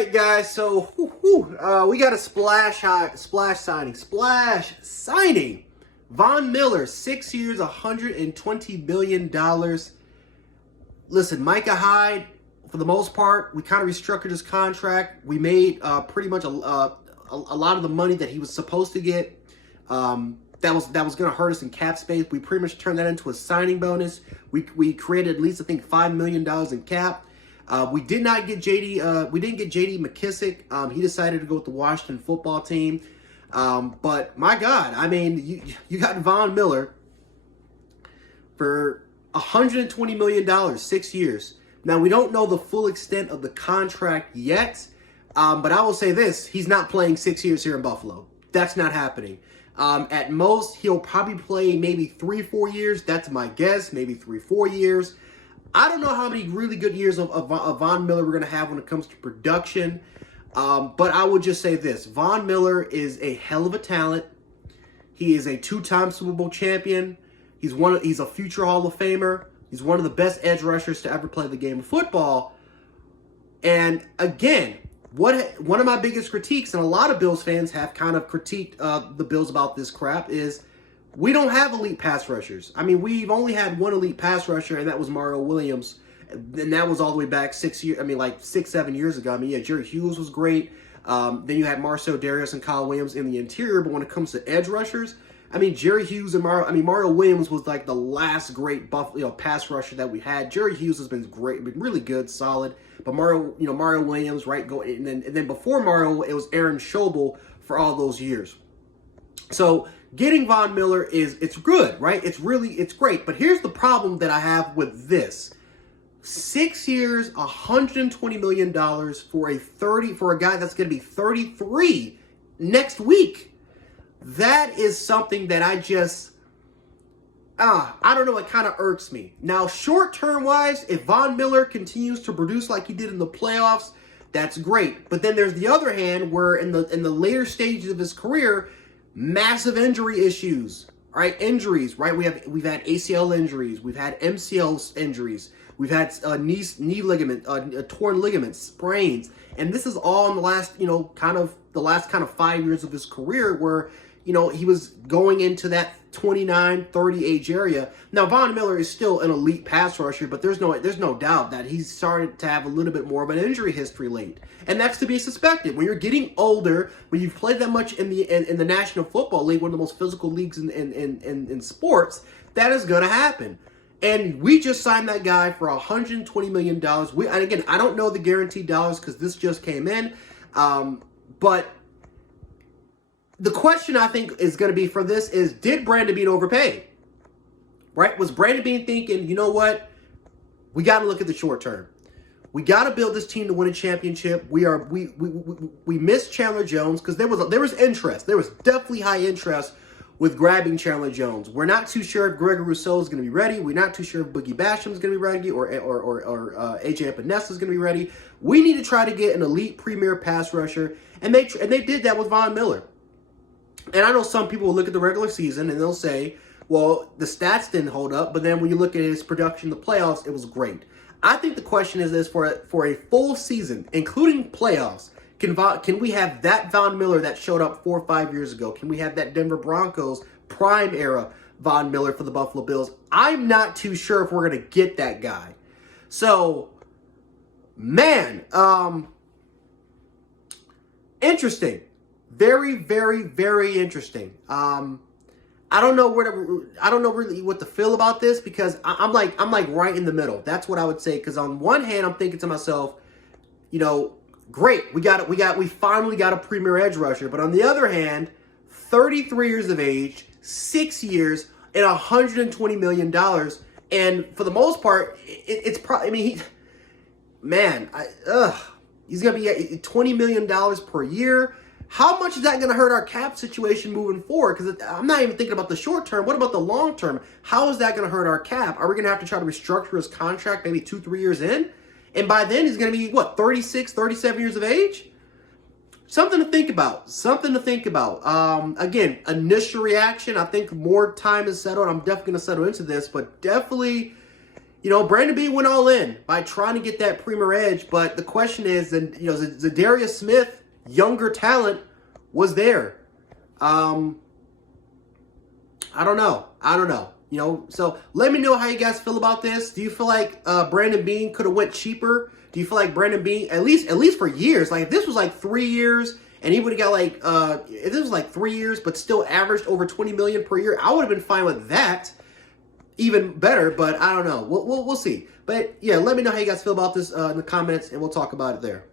right, guys. So we got a splash signing. Von Miller, 6 years, $120 billion. Listen, Micah Hyde, for the most part, we kind of restructured his contract. We made pretty much a lot of the money that he was supposed to get. That was going to hurt us in cap space. We pretty much turned that into a signing bonus. We created at least, I think, $5 million in cap. We did not get JD. We didn't get JD McKissick. He decided to go with the Washington football team. But my God, I mean, you got Von Miller for $120 million, 6 years. Now, we don't know the full extent of the contract yet, but I will say this. He's not playing 6 years here in Buffalo. That's not happening. At most, he'll probably play maybe 3-4 years. That's my guess, maybe 3-4 years. I don't know how many really good years of Von Miller we're going to have when it comes to production. But I would just say this. Von Miller is a hell of a talent. He is a 2-time Super Bowl champion. He's a future Hall of Famer. He's one of the best edge rushers to ever play the game of football. And again, one of my biggest critiques, and a lot of Bills fans have kind of critiqued the Bills about this crap, is we don't have elite pass rushers. I mean, we've only had one elite pass rusher, and that was Mario Williams. And that was all the way back 6 years. I mean, like 6-7 years ago. I mean, yeah, Jerry Hughes was great. Then you had Marcel Darius and Kyle Williams in the interior. But when it comes to edge rushers, I mean, Jerry Hughes and Mario Williams was like the last great pass rusher that we had. Jerry Hughes has been great, been really good, solid. But Mario Williams, right? And then before Mario, it was Aaron Schobel for all those years. So getting Von Miller it's good, right? It's great. But here's the problem that I have with this. 6 years, $120 million for a guy that's going to be 33 next week. That is something that I don't know, it kind of irks me. Now, short-term wise, if Von Miller continues to produce like he did in the playoffs, that's great. But then there's the other hand where in the later stages of his career, massive injury issues, right? Injuries, right? We've had ACL injuries, we've had MCL injuries, we've had knee ligament, torn ligaments, sprains, and this is all in the last, kind of 5 years of his career where, he was going into that 29, 30 age area. Now, Von Miller is still an elite pass rusher, but there's no doubt that he's started to have a little bit more of an injury history late. And that's to be suspected. When you're getting older, when you've played that much in the National Football League, one of the most physical leagues in sports, that is going to happen. And we just signed that guy for $120 million. And again, I don't know the guaranteed dollars because this just came in. But the question I think is going to be for this is, did Brandon Beane overpay? Right? Was Brandon Beane thinking, you know what? We got to look at the short term. We got to build this team to win a championship. We missed Chandler Jones because there was interest. There was definitely high interest with grabbing Chandler Jones. We're not too sure if Gregory Rousseau is going to be ready. We're not too sure if Boogie Basham is going to be ready or AJ Epinesa is going to be ready. We need to try to get an elite premier pass rusher, and they did that with Von Miller. And I know some people will look at the regular season and they'll say, well, the stats didn't hold up, but then when you look at his production in the playoffs, it was great. I think the question is this: for a full season, including playoffs, can we have that Von Miller that showed up 4 or 5 years ago? Can we have that Denver Broncos prime era Von Miller for the Buffalo Bills? I'm not too sure if we're going to get that guy. So, man, interesting. Very, very, very interesting. I don't know really what to feel about this because I'm like right in the middle. That's what I would say. Because on one hand, I'm thinking to myself, great, we finally got a premier edge rusher. But on the other hand, 33 years of age, 6 years, and $120 million. And for the most part, it's probably, he's gonna be at $20 million per year. How much is that going to hurt our cap situation moving forward? Because I'm not even thinking about the short term. What about the long term? How is that going to hurt our cap? Are we going to have to try to restructure his contract maybe 2-3 years in? And by then, he's going to be, 36, 37 years of age? Something to think about. Again, initial reaction. I think more time is settled. I'm definitely going to settle into this. But definitely, Brandon Beane went all in by trying to get that premier edge, but the question is, and Zadarius Smith, younger talent, was there. I don't know. So let me know how you guys feel about this. Do you feel like Brandon Beane could have went cheaper? Do you feel like Brandon Beane, at least for years, like if this was like 3 years and he would have got like, if this was like 3 years but still averaged over 20 million per year, I would have been fine with that. Even better, but I don't know. We'll see. But yeah, let me know how you guys feel about this in the comments, and we'll talk about it there.